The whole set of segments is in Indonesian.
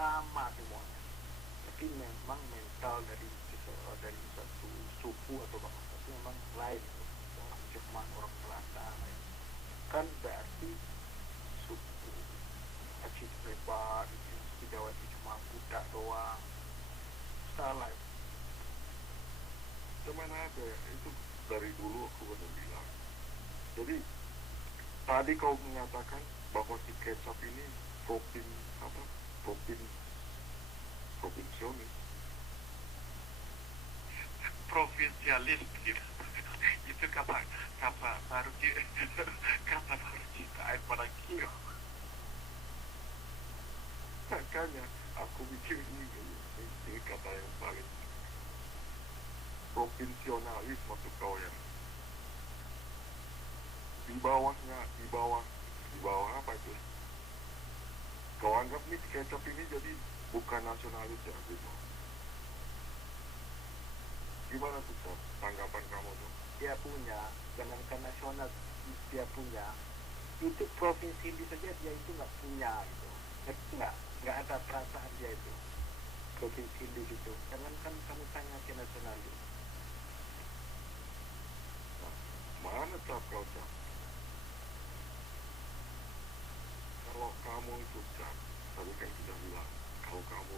sama semuanya. Tapi memang mental dari satu suku atau bangsa itu memang lain. Orang Jerman, orang Belanda lain. Kan berarti suku Aceh itu hebat, suku Jawa itu cuma budak doang. Salah. Cuman ada itu dari dulu aku udah bilang. Jadi tadi kau menyatakan bahwa si kecap ini propin apa propin provinsionis. Provinsialis gitu. Itu kata kata baru kata baru ciptaan pada kilo. Makanya aku pikir ini kata yang paling provinsionalis maksud kau ya. Di bawahnya di bawah apa itu? Kau anggap nih kecap ini jadi bukan nasionalis ya gitu. Gimana tuh Cap? Tanggapan kamu tuh? Dia punya, jangankan nasional, dia punya. Itu provinsi ini saja dia itu nggak punya itu. Nggak ada perasaan dia itu. Provinsi ini gitu. Jangankan kamu tanya ke nasionalis. Nah, mana Cap kau Cap? Kalau kamu itu Cap, tadi kan sudah bilang kalau kamu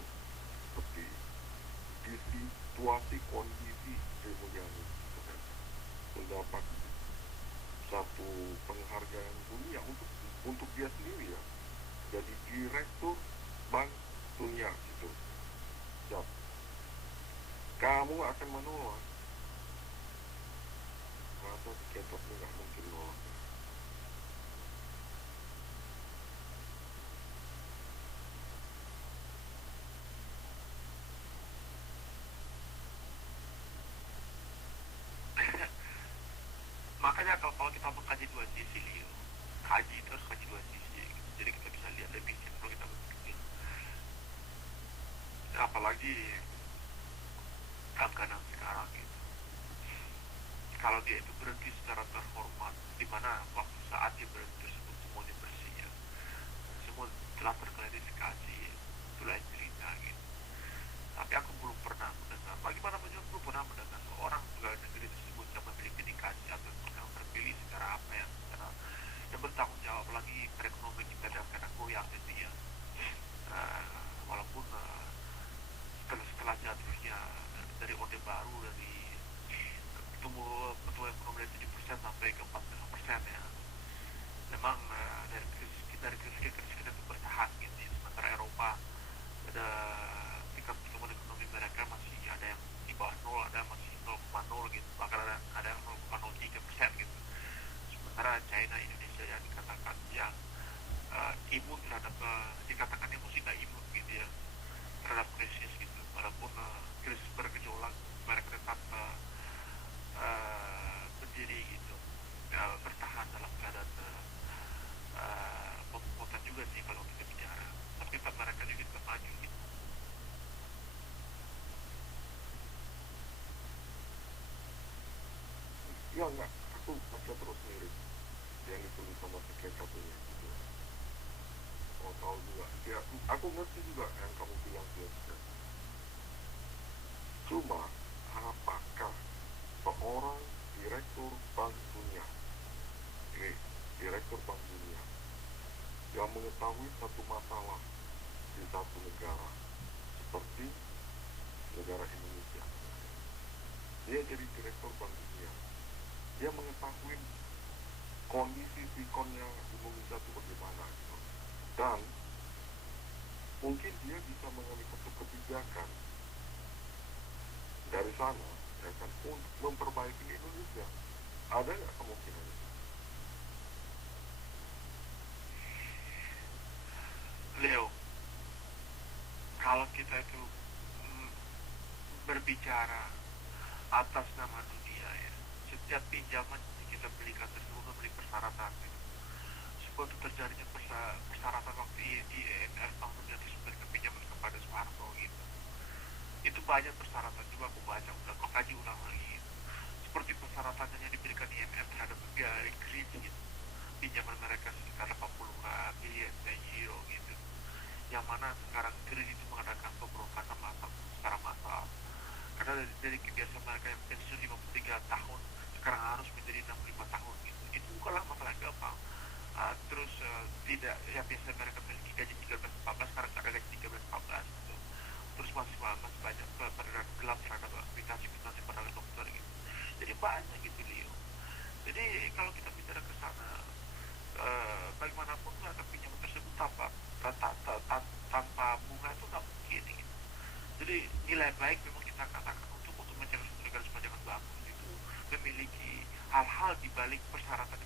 seperti di situasi kondisi kemudian mendapat satu penghargaan dunia untuk dia sendiri ya, jadi direktur bank dunia gitu. Cap, kamu akan menolak? Masa si Kecap ini nggak mungkin nolak? Makanya kalau kita mengkaji dua sisi, Leo, kaji itu harus kaji dua sisi gitu. Jadi kita bisa lihat lebih kalau kita berpikir. Apalagi kanan sekarang gitu. Kalau dia itu berhenti secara terhormat, di mana waktu saat dia berhenti tersebut semuanya bersih ya, semua telah terklarifikasi, itulah yang cerita gitu. Tapi aku belum pernah mendengar, bagaimana pun juga belum pernah mendengar seorang pegawai negeri tersebut yang memiliki indikasi atau yang terpilih secara apa ya, secara yang bertanggung jawab lagi perekonomian kita dalam keadaan goyang gitu ya. Walaupun setelah jatuhnya dari Orde Baru dari pertumbuhan ekonomi dari 7% sampai ke 45% ya, memang dari krisis ke krisis kita itu bertahan gitu ya. Sementara Eropa ada tingkat pertumbuhan ekonomi mereka masih ada yang di bawah 0, ada yang masih 0,0 gitu, bahkan ada yang 0,03% gitu. Sementara China, Indonesia yang dikatakan yang imun terhadap dikatakan yang mesti nggak imun gitu ya terhadap krisis gitu, walaupun krisis bergejolak mereka tetap berdiri gitu, bertahan dalam keadaan pemuputan juga sih kalau kita bicara, tapi tetap mereka juga tetap maju gitu. Ya enggak, aku baca terus mirip yang ditulis sama si Kecap ini gitu. Oh tahu juga, ya aku ngerti juga yang kamu bilang dia. Cuma apakah seorang direktur bank dunia, ini direktur bank dunia yang mengetahui satu masalah di satu negara seperti negara Indonesia, dia jadi direktur bank dunia, dia mengetahui kondisi sikonnya Indonesia itu bagaimana gitu, dan mungkin dia bisa mengambil satu kebijakan dari sana ya kan untuk memperbaiki Indonesia. Ada nggak kemungkinan itu? Leo, kalau kita itu berbicara atas nama dunia ya, setiap pinjaman yang kita belikan tersebut memiliki persyaratan gitu. Sebelum terjadinya persyaratan waktu di IMF Bank Dunia tersebut pinjaman kepada Soeharto gitu, itu banyak persyaratan juga aku baca udah aku kaji ulang lagi gitu. Seperti persyaratannya yang diberikan IMF terhadap negara Greece gitu, pinjaman mereka sekitar 80 miliar euro gitu, yang yang mana sekarang kredit itu mengadakan pemberontakan secara massal, karena dari kebiasaan mereka yang pensiun 53 tahun sekarang harus menjadi 65 tahun gitu. Itu bukanlah masalah gampang. Tidak, yang biasa mereka memiliki gaji 13-14 sekarang ada gaji 13-14 gitu. Terus masih banyak peredaran gelap terhadap aktivitas pada dokter gitu. Jadi banyak gitu Leo. Jadi kalau kita bicara ke sana, bagaimanapun mereka pinjam tersebut tanpa bunga itu nggak mungkin gitu. Jadi nilai baik memang kita katakan untuk mencari suatu negara sepanjang bagus itu memiliki hal-hal di balik persyaratan